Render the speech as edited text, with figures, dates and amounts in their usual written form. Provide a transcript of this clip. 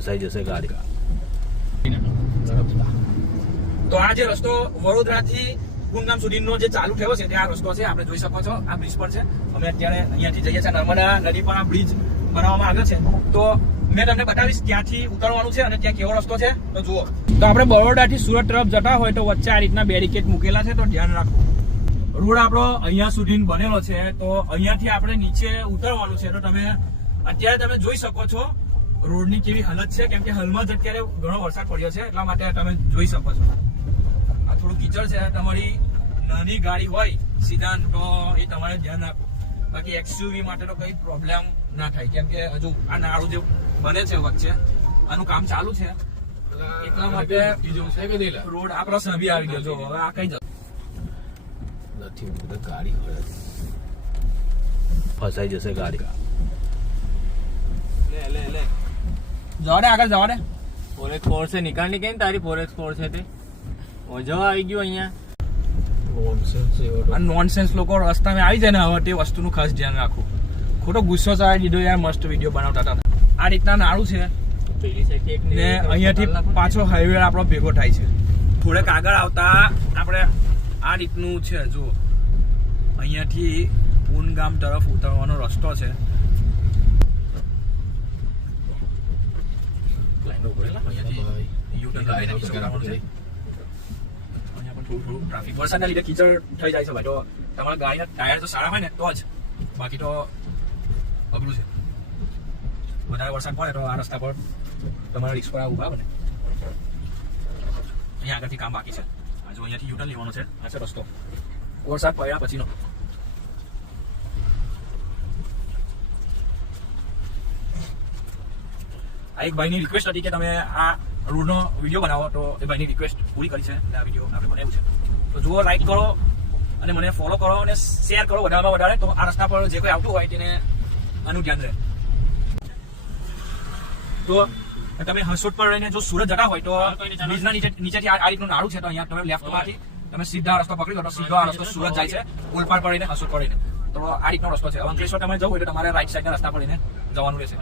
ફસાઈ જશે ગાડી. તો આ જે રસ્તો વડોદરાથી ગુણગામ સુધીનો જે ચાલુ થયો છે તે આ રસ્તો છે. આપણે જોઈ શકો છો આ બ્રિજ પર છે. અમે અત્યારે અહીંયાથી જઈએ છીએ નર્મદા નદી પર આ બ્રિજ બનાવવામાં આવ્યો છે. તો મેં તમને બતાવીશ ક્યાંથી ઉતરવાનું છે અને ત્યાં કેવો રસ્તો છે. તો જુઓ, તો આપણે બરોડાથી સુરત તરફ જતા હોય તો વચ્ચે આ રીતના બેરિકેડ મૂકેલા છે, તો ધ્યાન રાખવું. રોડ આપણો અહીંયા સુધી બનેલો છે, તો અહીંયાથી આપણે નીચે ઉતરવાનું છે. તો તમે અત્યારે તમે જોઈ શકો છો રોડની કેવી હાલત છે, કેમ કે હાલમાં જ અત્યારે ઘણો વરસાદ પડ્યો છે, એટલા માટે તમે જોઈ શકો છો. આ થોડું કીચડ છે. તમારી નાની ગાડી હોય સીધા તો એ તમારે ધ્યાન રાખવું. બાકી એક્સયુવી માટે તો કઈ પ્રોબ્લેમ ના થાય, કેમ કે હજુ આ નાળું જે બને છે વચ્ચે આનું કામ ચાલુ છે, એટલા માટે રોડ આ પ્રશ્ન બી આવી ગયો. જો હવે આ કઈ નથી ગાડી ફસાઈ જશે ગાડી. જવા દે, આગળ જવા દે. ફોરેક્સ ફોર છે, નિકાલ ની કઈ તારી ફોરેક્સ ફોર છે તે ઓજો આવી ગયું અહીંયા. આ નોનસેન્સ લોકો રસ્તામાં આવી જાય ને, હવે તે વસ્તુનું ખાસ ધ્યાન રાખવું. ખોટો ગુસ્સો ચડાવી દીધો યાર. મસ્ત વિડીયો બનાવતા હતા. આ રીતના નાળું છે ને અહીંયાથી પાછો હાઈવે આપણો ભેગો થાય છે. થોડેક આગળ આવતા આપણે આ રીતનું છે. જો અહીંયાથી પૂનગામ તરફ ઉતરવાનો રસ્તો છે. ટ્રાફિક વરસાદના લીધે કીચડ થઈ જાય છે ભાઈ. તો તમારા ગાડીના ટાયર તો સારા હોય ને તો જ, બાકી તો અઘરું છે. વધારે વરસાદ પડે તો આ રસ્તા પર તમારા રિક્ષા પર ઉભા બને. અહીંયા આગળથી કામ બાકી છે. આ જો અહીંયાથી યુટર્ન લેવાનો છે. આ છે રસ્તો વરસાદ પડ્યા પછીનો. આ એક ભાઈની રિક્વેસ્ટ હતી કે તમે આ રોડનો વિડીયો બનાવો, તો એ ભાઈની રિક્વેસ્ટ પૂરી કરી છે અને આ વિડીયો આપણે બનાવ્યું છે. તો જુઓ, લાઈક કરો અને મને ફોલો કરો અને શેર કરો વધારેમાં વધારે, તો આ રસ્તા પર જે કોઈ આવતું હોય તેને આનું ધ્યાન રહે. તો તમે હસોટ પર રહીને જો સુરત જતા હોય તો બ્રિજના નીચેથી આ રીતનું નાળું છે. તો અહીંયા તમે લેફ્ટમાંથી તમે સીધા રસ્તો પકડી લો તો સીધો આ રસ્તો સુરત જાય છે. ઓલપાડ પર રહીને હસોટ પર રહીને. તો આ રીતનો રસ્તો છે. અંકલેશ્વર તમે જવું હોય તો તમારે રાઈટ સાઈડના રસ્તા પર રહીને જવાનું રહેશે.